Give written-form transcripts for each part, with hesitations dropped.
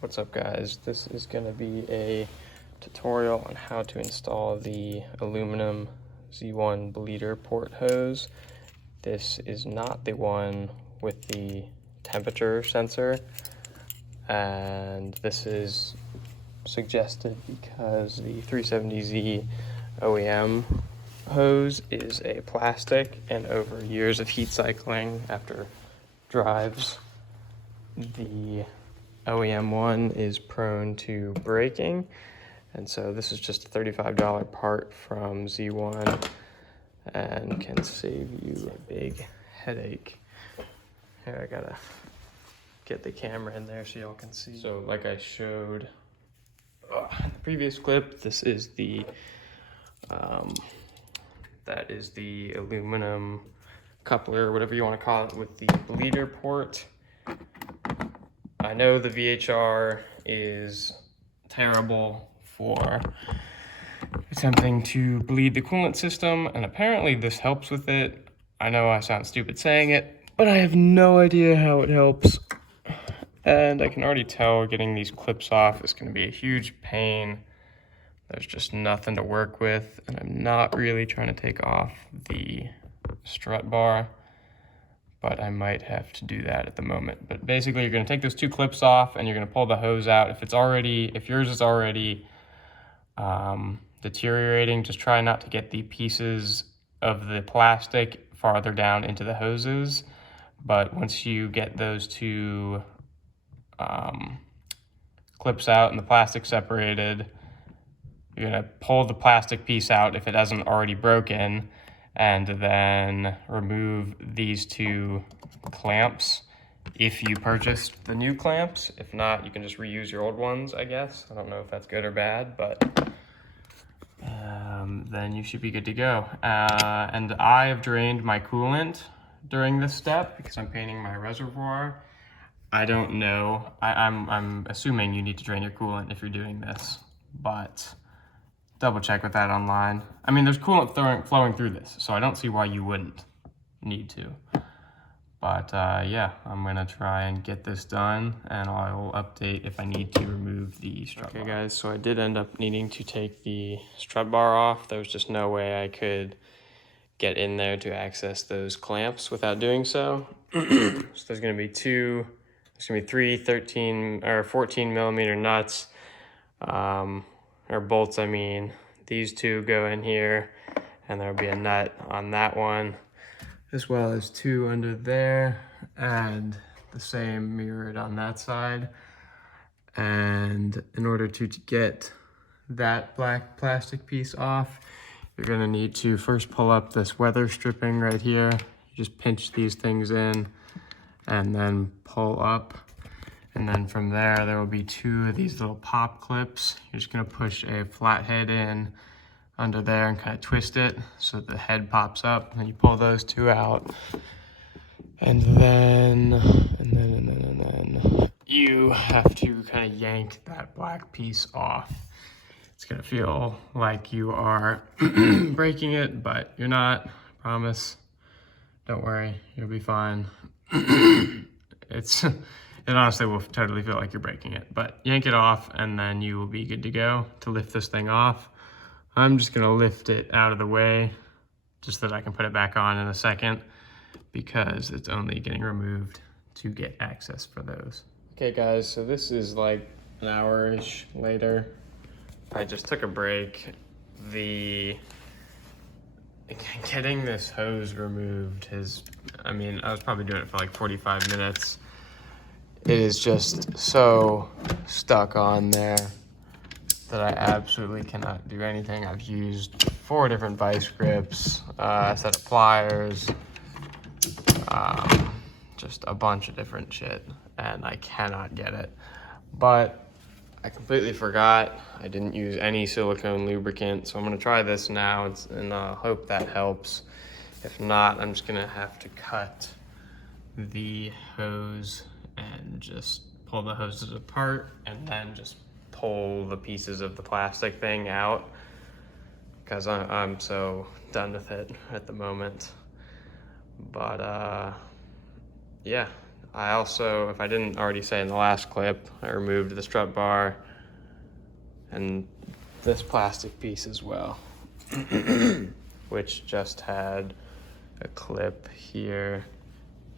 What's up, guys? This is going to be a tutorial on how to install the aluminum Z1 bleeder port hose. This is not the one with the temperature sensor, and this is suggested because the 370Z OEM hose is a plastic, and over years of heat cycling after drives, the OEM one is prone to breaking, and so this is just a $35 part from Z1 and can save you a big headache. Here, I gotta get the camera in there so y'all can see. So like I showed in the previous clip, this is the that is the aluminum coupler, or whatever you want to call it, with the bleeder port. I know the VHR is terrible for attempting to bleed the coolant system, and apparently this helps with it. I know I sound stupid saying it, but I have no idea how it helps. And I can already tell getting these clips off is going to be a huge pain. There's just nothing to work with, and I'm not really trying to take off the strut bar, but I might have to do that at the moment. But basically, you're going to take those two clips off and you're going to pull the hose out. If yours is already deteriorating, just try not to get the pieces of the plastic farther down into the hoses. But once you get those two clips out and the plastic separated, you're going to pull the plastic piece out if it hasn't already broken, and then remove these two clamps if you purchased the new clamps. If not, you can just reuse your old ones, I guess. I don't know if that's good or bad, but then you should be good to go. And I have drained my coolant during this step because I'm painting my reservoir. I don't know. I'm assuming you need to drain your coolant if you're doing this, but double check with that online. I mean, there's coolant flowing through this, so I don't see why you wouldn't need to. But yeah, I'm gonna try and get this done, and I'll update if I need to remove the strut bar. Okay guys, so I did end up needing to take the strut bar off. There was just no way I could get in there to access those clamps without doing so. So there's gonna be three 13 or 14 millimeter nuts, or bolts, I mean. These two go in here, and there'll be a nut on that one, as well as two under there, and the same mirrored on that side. And in order to get that black plastic piece off, you're gonna need to first pull up this weather stripping right here. You just pinch these things in and then pull up. And then from there will be two of these little pop clips. You're just gonna push a flathead in under there and kind of twist it so the head pops up, and then you pull those two out. And then you have to kind of yank that black piece off. It's gonna feel like you are breaking it, but you're not, I promise. Don't worry, you'll be fine. It honestly will totally feel like you're breaking it, but yank it off and then you will be good to go to lift this thing off. I'm just gonna lift it out of the way just so that I can put it back on in a second, because it's only getting removed to get access for those. Okay guys, so this is like an hour-ish later. I just took a break. Getting this hose removed I was probably doing it for like 45 minutes. It is just so stuck on there that I absolutely cannot do anything. I've used 4 different vice grips, a set of pliers, just a bunch of different shit, and I cannot get it. But I completely forgot. I didn't use any silicone lubricant, so I'm gonna try this now and hope that helps. If not, I'm just gonna have to cut the hose and just pull the hoses apart and then just pull the pieces of the plastic thing out, because I'm so done with it at the moment. But yeah, I also, if I didn't already say in the last clip, I removed the strut bar and this plastic piece as well, which just had a clip here,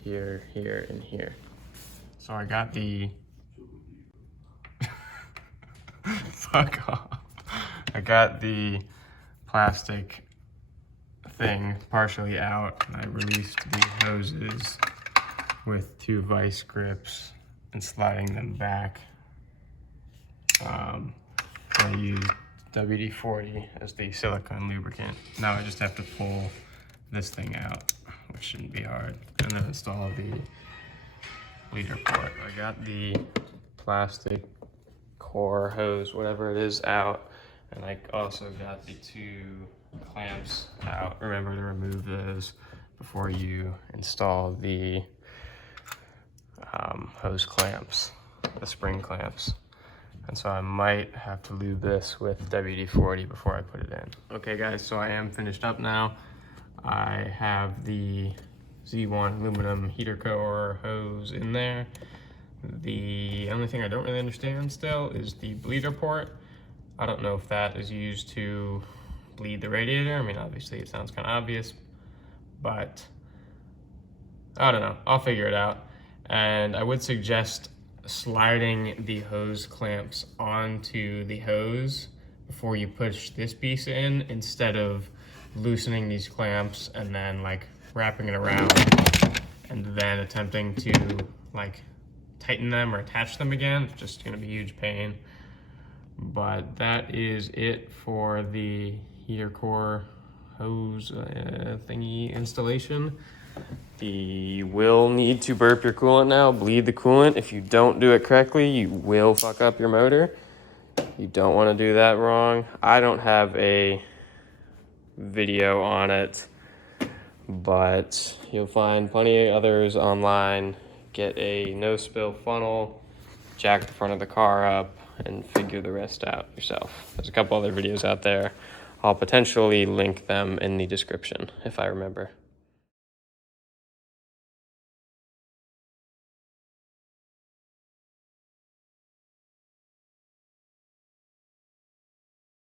here, here, and here. So I got the, fuck off. I got the plastic thing partially out, and I released the hoses with 2 vice grips and sliding them back. I used WD-40 as the silicone lubricant. Now I just have to pull this thing out, which shouldn't be hard, and then install the bleeder port. I got the plastic core hose, whatever it is, out, and I also got the 2 clamps out. Remember to remove those before you install the hose clamps, the spring clamps. And so I might have to lube this with WD-40 before I put it in. Okay guys, so I am finished up now. I have the Z1 aluminum heater core hose in there. The only thing I don't really understand still is the bleeder port. I don't know if that is used to bleed the radiator. I mean, obviously it sounds kind of obvious, but I don't know. I'll figure it out. And I would suggest sliding the hose clamps onto the hose before you push this piece in, instead of loosening these clamps and then like wrapping it around and then attempting to like tighten them or attach them again. It's just gonna be a huge pain. But that is it for the heater core hose thingy installation. You will need to burp your coolant now, bleed the coolant. If you don't do it correctly, you will fuck up your motor. You don't want to do that wrong. I don't have a video on it, but you'll find plenty of others online. Get a no-spill funnel, jack the front of the car up, and figure the rest out yourself. There's a couple other videos out there. I'll potentially link them in the description if I remember.